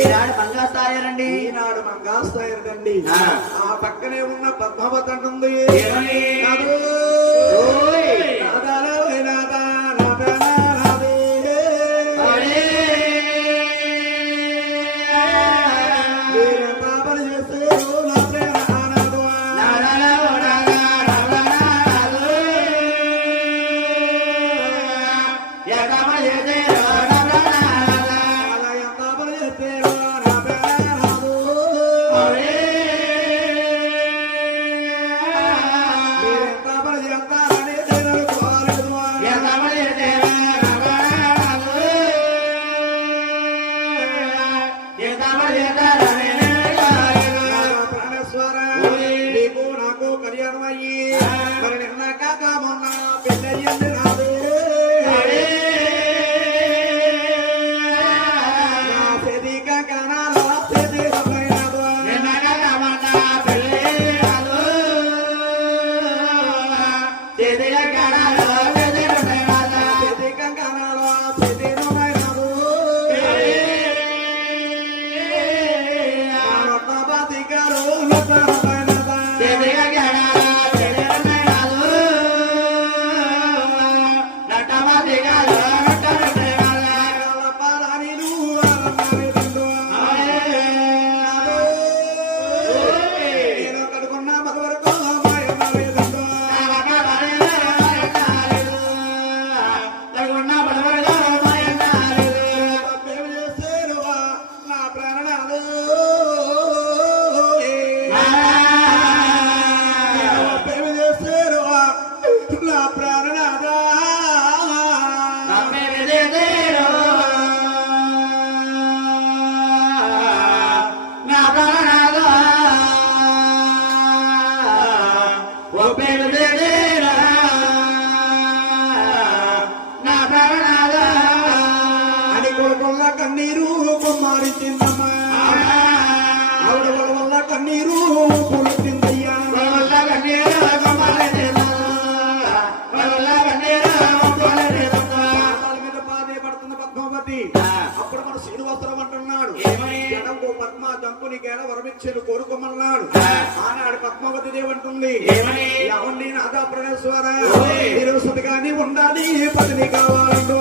ఈనాడు మంగాస్తాయరండి. ఈనాడు మంగాస్తాయరండి. ఆ పక్కనే ఉన్న పద్మావతి అంటుంది, కన్నీరు కుమారించిందమ్మా, ఆవిడ వల్ల కన్నీరు పులిచిందయ్యా, మీద బాధే పడుతున్న పద్మావతి. అప్పుడు మన శ్రీనివాసరావు అంటున్నాడు, జనంకు పద్మ దంపునికేళ వరమిచ్చేది కోరుకోమన్నాడు. ఆనాడు పద్మావతి దేవంటుంది, ఏమండి నాదా ప్రణేశ్వర, 20 గాని ఉండాలి, 10 కావాలంటూ